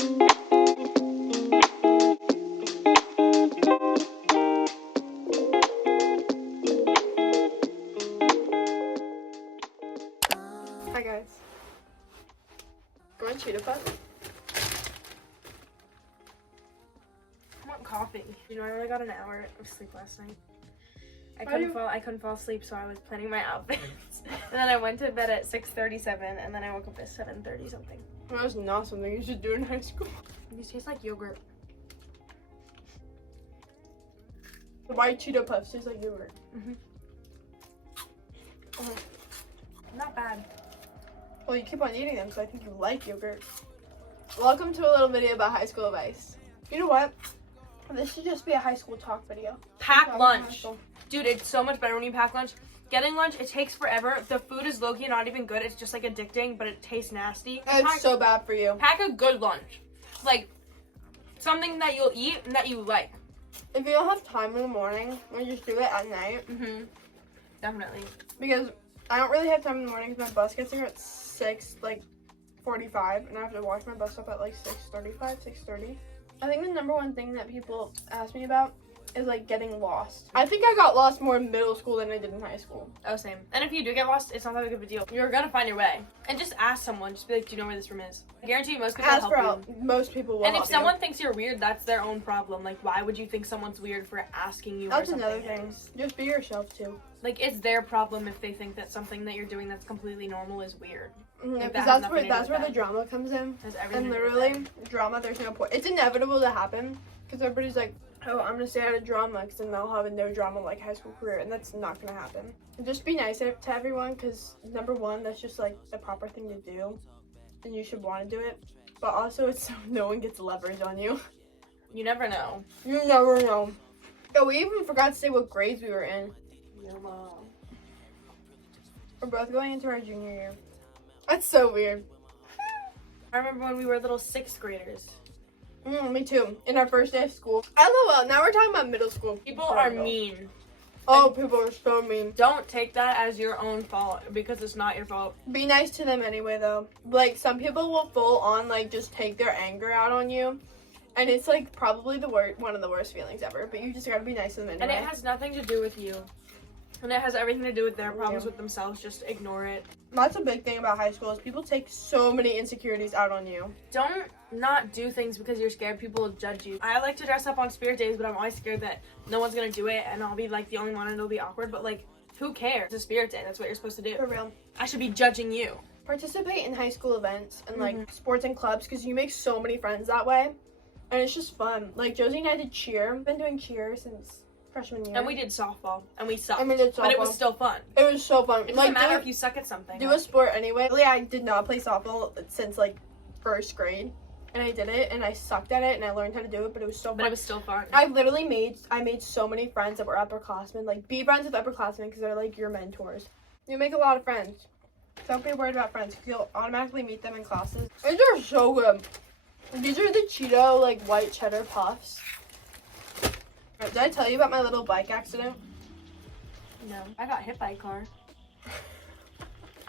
Hi guys. Going cheetah puff? I want coffee. You know, I only got an hour of sleep last night. I couldn't fall asleep, so I was planning my outfits. And then I went to bed at 6:37, and then I woke up at 7:30 something. That was not something you should do in high school. These taste like yogurt. The white cheetah puffs taste like yogurt. Not bad. Well, you keep on eating them, so I think you like yogurt. Welcome to a little video about high school advice. You know what? This should just be a high school talk video. Pack lunch. Dude, it's so much better when you pack lunch. Getting lunch, it takes forever. The food is low-key not even good. It's just like addicting, but it tastes nasty. It's so bad for you. Pack a good lunch. Like, something that you'll eat and that you like. If you don't have time in the morning, then just do it at night. Definitely. Because I don't really have time in the morning because my bus gets here at 6:45, and I have to watch my bus stop at like 6:35, 6:30. I think the number one thing that people ask me about is like getting lost. I think I got lost more in middle school than I did in high school. Oh, same. And if you do get lost, it's not that big of a deal. You're gonna find your way. And just ask someone. Just be like, do you know where this room is? I guarantee you most people will help you. Most people will And if help someone you. thinks you're weird, that's their own problem. Like, why would you think someone's weird for asking you That's where something another thing. is? Just be yourself too. Like, it's their problem if they think that something that you're doing that's completely normal is weird. Because that has that's nothing to do where with the drama comes in. Has everything And to do with literally, drama, there's no point. It's inevitable to happen because everybody's like, oh, I'm gonna stay out of drama because then they'll have a no drama like high school career, and that's not gonna happen. Just be nice to everyone because number one, that's just like the proper thing to do, and you should want to do it. But also, it's so no one gets leverage on you. You never know. You never know. Oh, we even forgot to say what grades we were in. We're both going into our junior year. That's so weird. I remember when we were little 6th graders. Me too. In our first day of school. LOL. Now we're talking about middle school. People are mean. Oh, people are so mean. Don't take that as your own fault because it's not your fault. Be nice to them anyway, though. Like, some people will full on, like, just take their anger out on you. And it's, like, probably one of the worst feelings ever. But you just gotta be nice to them anyway. And it has nothing to do with you. And it has everything to do with their problems with themselves. Just ignore it. That's a big thing about high school is people take so many insecurities out on you. Don't not do things because you're scared people will judge you. I like to dress up on spirit days, but I'm always scared that no one's gonna do it and I'll be like the only one and it'll be awkward. But like, who cares? It's a spirit day. That's what you're supposed to do. For real. I should be judging you. Participate in high school events and like sports and clubs because you make so many friends that way. And it's just fun. Like Josie and I did cheer. I've been doing cheer since freshman year. And we did softball, and we sucked. And we did softball. But it was still fun. It was so fun. It doesn't matter if you suck at something. Do a sport anyway. Really, I did not play softball since like first grade, and I did it, and I sucked at it, and I learned how to do it, but it was so fun. But it was still fun. I made so many friends that were upperclassmen. Like, be friends with upperclassmen because they're like your mentors. You make a lot of friends. Don't be worried about friends because you'll automatically meet them in classes. These are so good. These are the Cheeto like white cheddar puffs. Did I tell you about my little bike accident? No. I got hit by a car.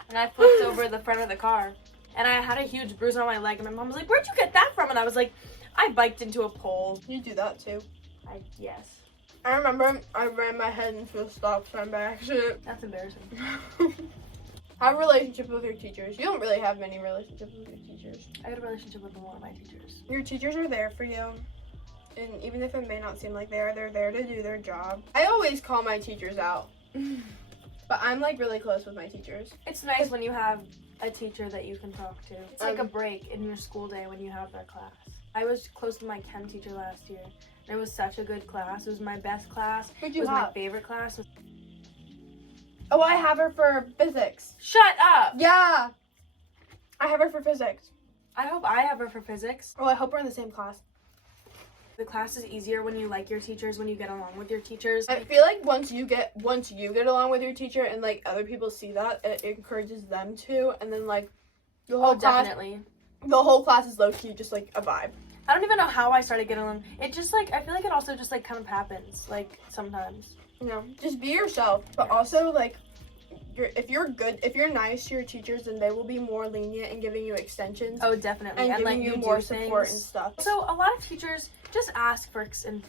And I flipped over the front of the car. And I had a huge bruise on my leg. And my mom was like, where'd you get that from? And I was like, I biked into a pole. You do that too. Yes. I remember I ran my head into a stop sign by accident. That's embarrassing. Have a relationship with your teachers. You don't really have many relationships with your teachers. I had a relationship with one of my teachers. Your teachers are there for you. And even if it may not seem like they're there to do their job. I always call my teachers out. But I'm like really close with my teachers. It's nice when you have a teacher that you can talk to. It's like a break in your school day when you have their class. I was close to my chem teacher last year. And it was such a good class. It was my best class. Who'd It you was have? my favorite class. Oh, I have her for physics. Shut up! Yeah. I have her for physics. I hope I have her for physics. Oh, I hope we're in the same class. The class is easier when you like your teachers, when you get along with your teachers. I feel like once you get along with your teacher and like other people see that, it encourages them to, and then like the whole class, definitely. The whole class is low key just like a vibe. I don't even know how I started getting along. It just like I feel like it also just like kind of happens like sometimes. You know, just be yourself, but also like if you're nice to your teachers, then they will be more lenient in giving you extensions. Oh, definitely. And giving like you more support and stuff. So a lot of teachers just ask for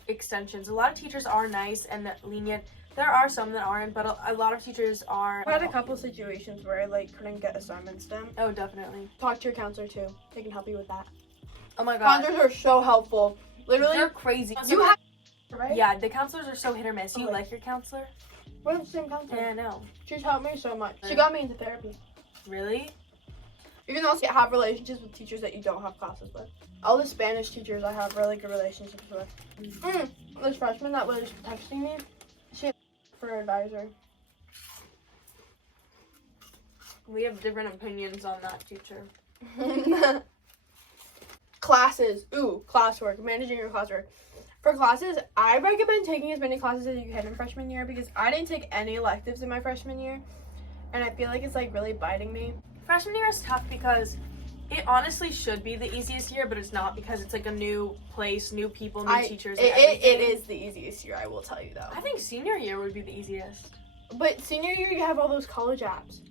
extensions. A lot of teachers are nice and lenient. There are some that aren't, but a lot of teachers are. I had a couple situations where I like couldn't get assignments done. Oh, definitely. Talk to your counselor too. They can help you with that. Oh my god. Counselors are so helpful. Literally, they're crazy. You have, right? Yeah, the counselors are so hit or miss. You Oh, like your counselor? We're the same counselor. Yeah, I know. She's helped me so much. She got me into therapy. Really? You can also have relationships with teachers that you don't have classes with. All the Spanish teachers I have really good relationships with. This freshman that was texting me, she for her advisor. We have different opinions on that teacher. Classes. Ooh, classwork. Managing your classwork. For classes, I recommend taking as many classes as you can in freshman year because I didn't take any electives in my freshman year. And I feel like it's like really biting me. Freshman year is tough because it honestly should be the easiest year, but it's not because it's like a new place, new people, new teachers. It is the easiest year, I will tell you though. I think senior year would be the easiest. But senior year, you have all those college apps.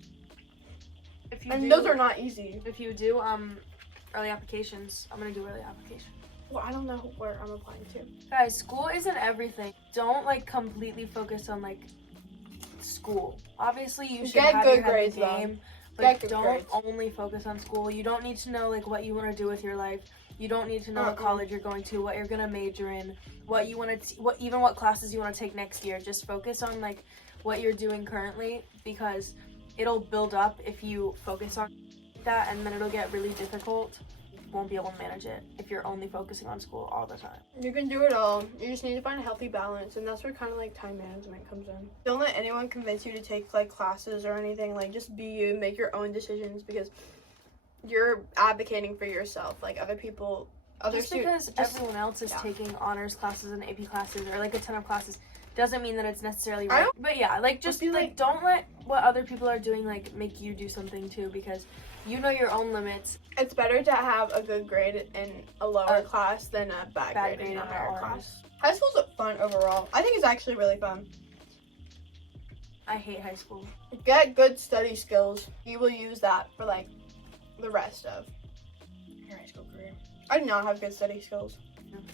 And those are not easy. If you do early applications, I'm going to do early application. Well, I don't know where I'm applying to. Guys, school isn't everything. Don't like completely focus on like school. Obviously, you should get have good your head grades in the game, but Get good don't grades. only focus on school. You don't need to know like what you want to do with your life. You don't need to know what college you're going to, what you're going to major in, what you want to what classes you want to take next year. Just focus on like what you're doing currently because it'll build up if you focus on that, and then it'll get really difficult. Won't be able to manage it if you're only focusing on school all the time. You can do it all. You just need to find a healthy balance, and that's where kind of like time management comes in. Don't let anyone convince you to take like classes or anything. Like just be you, make your own decisions because you're advocating for yourself. Like other people, Because everyone else is taking honors classes and AP classes or like a ton of classes doesn't mean that it's necessarily right. But yeah, like just like don't let what other people are doing like make you do something too, because you know your own limits. It's better to have a good grade in a lower class than a bad grade in a higher class. High school's fun overall. I think it's actually really fun. I hate high school. Get good study skills. You will use that for like the rest of your high school career. I do not have good study skills.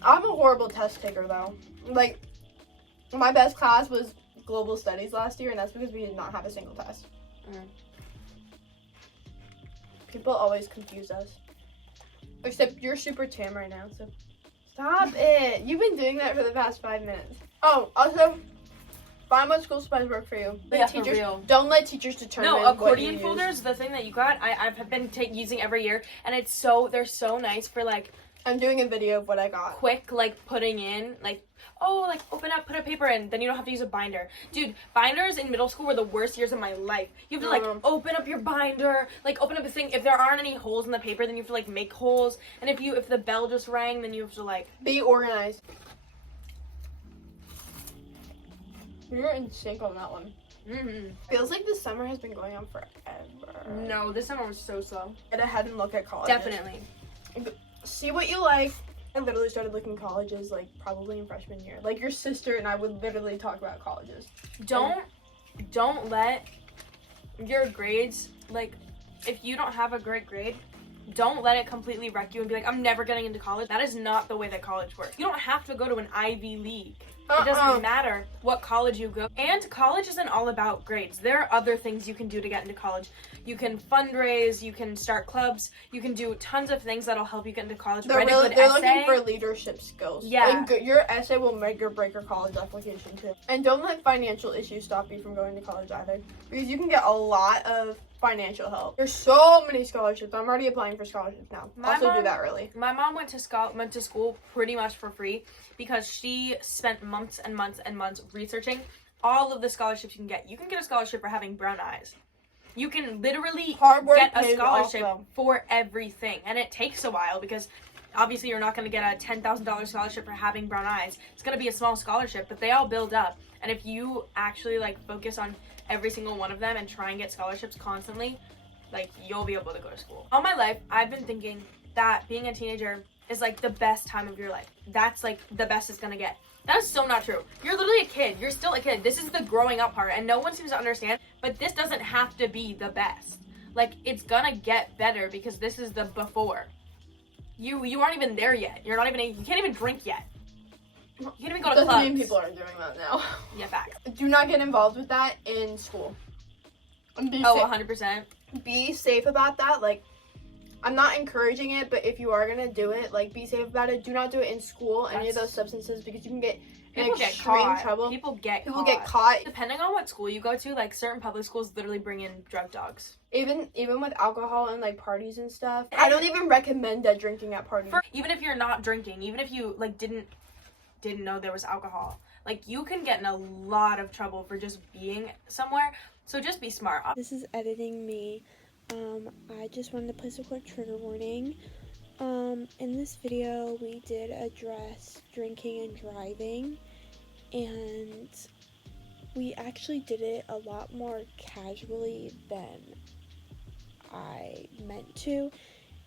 I'm a horrible test taker though. Like my best class was global studies last year, and that's because we did not have a single test. People always confuse us. Except you're super tan right now, so stop it. You've been doing that for the past 5 minutes. Oh, also, find what school supplies work for you. For real. Don't let teachers determine. No, accordion folders, the thing that you got, I've been using every year, and they're so nice for like. I'm doing a video of what I got. Quick, like putting in, like, oh, like open up, put a paper in, then you don't have to use a binder. Dude, binders in middle school were the worst years of my life. You have to like open up your binder, like open up the thing. If there aren't any holes in the paper, then you have to like make holes. And if the bell just rang, then you have to like be organized. You're in sync on that one. Feels like this summer has been going on forever. No, this summer was so slow. Get ahead and look at colleges. Definitely. See what you like. I literally started looking colleges like probably in freshman year. Like your sister and I would literally talk about colleges. Don't let your grades, like if you don't have a great grade, don't let it completely wreck you and be like, I'm never getting into college. That is not the way that college works. You don't have to go to an Ivy League. It doesn't matter what college you go. And college isn't all about grades. There are other things you can do to get into college. You can fundraise, you can start clubs, you can do tons of things that'll help you get into college. They're looking for leadership skills. Yeah. And your essay will make or break your college application too. And don't let financial issues stop you from going to college either. Because you can get a lot of financial help. There's so many scholarships. I'm already applying for scholarships now. Do that early. My mom went to school pretty much for free because she spent months and months and months researching all of the scholarships you can get. You can get a scholarship for having brown eyes. You can literally get a scholarship for everything. And it takes a while because obviously you're not going to get a $10,000 scholarship for having brown eyes. It's going to be a small scholarship, but they all build up. And if you actually like focus on every single one of them and try and get scholarships constantly, like you'll be able to go to school. All my life, I've been thinking that being a teenager is like the best time of your life. That's like the best it's gonna get. That is so not true. You're literally a kid. You're still a kid. This is the growing up part, and no one seems to understand But this doesn't have to be the best. Like, it's gonna get better because this is the before. You aren't even there yet. You can't even drink yet. You can't even go to clubs. Doesn't mean people aren't doing that now. Yeah, facts. Do not get involved with that in school. And be 100%. Be safe about that. Like, I'm not encouraging it, but if you are gonna do it, like, be safe about it. Do not do it in school, any of those substances, because you can get in extreme trouble. People get caught. Depending on what school you go to, like, certain public schools literally bring in drug dogs. Even with alcohol and, like, parties and stuff. I don't even recommend that drinking at parties. Even if you're not drinking, even if you, like, didn't know there was alcohol, like, you can get in a lot of trouble for just being somewhere. So just be smart. This is editing me. I just wanted to place a quick trigger warning. In this video, we did address drinking and driving, and we actually did it a lot more casually than I meant to,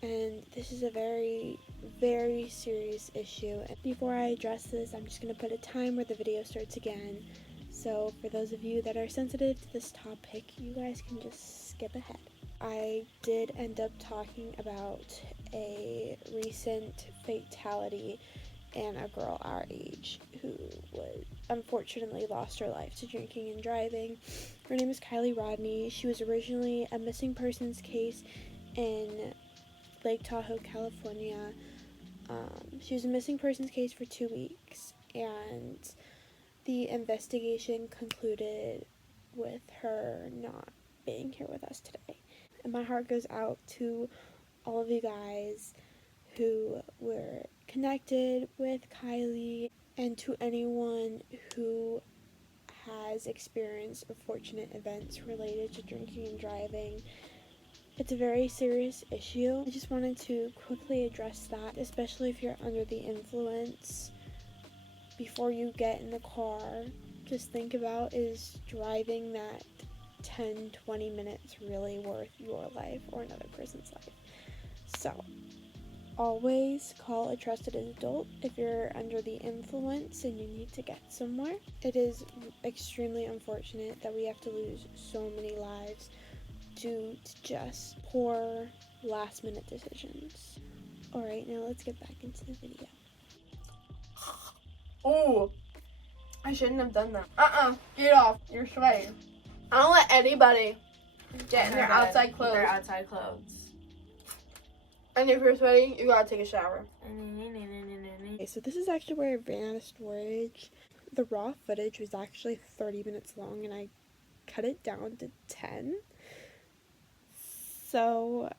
and this is a very, very serious issue. And before I address this, I'm just going to put a time where the video starts again. So for those of you that are sensitive to this topic, you guys can just skip ahead. I did end up talking about a recent fatality and a girl our age who was unfortunately lost her life to drinking and driving. Her name is Kiely Rodney. She was originally a missing persons case in Lake Tahoe, California. She was a missing persons case for 2 weeks, and the investigation concluded with her not being here with us today. And my heart goes out to all of you guys who were connected with Kiely, and to anyone who has experienced unfortunate events related to drinking and driving. It's a very serious issue. I just wanted to quickly address that, especially if you're under the influence. Before you get in the car, just think about, is driving that 10-20 minutes really worth your life or another person's life? So always call a trusted adult if you're under the influence and you need to get somewhere. It is extremely unfortunate that we have to lose so many lives due to just poor last minute decisions. Alright, now let's get back into the video. Oh, I shouldn't have done that. Get off. You're sweating. I don't let anybody get in their outside clothes. Their outside clothes. And if you're sweating, you gotta take a shower. Okay, so this is actually where I ran out of storage. The raw footage was actually 30 minutes long, and I cut it down to 10. So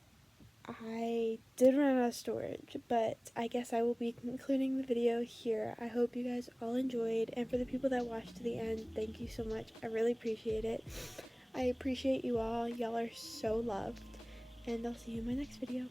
I did run out of storage, but I guess I will be concluding the video here. I hope you guys all enjoyed, and for the people that watched to the end, thank you so much. I really appreciate it. I appreciate you all. Y'all are so loved, and I'll see you in my next video.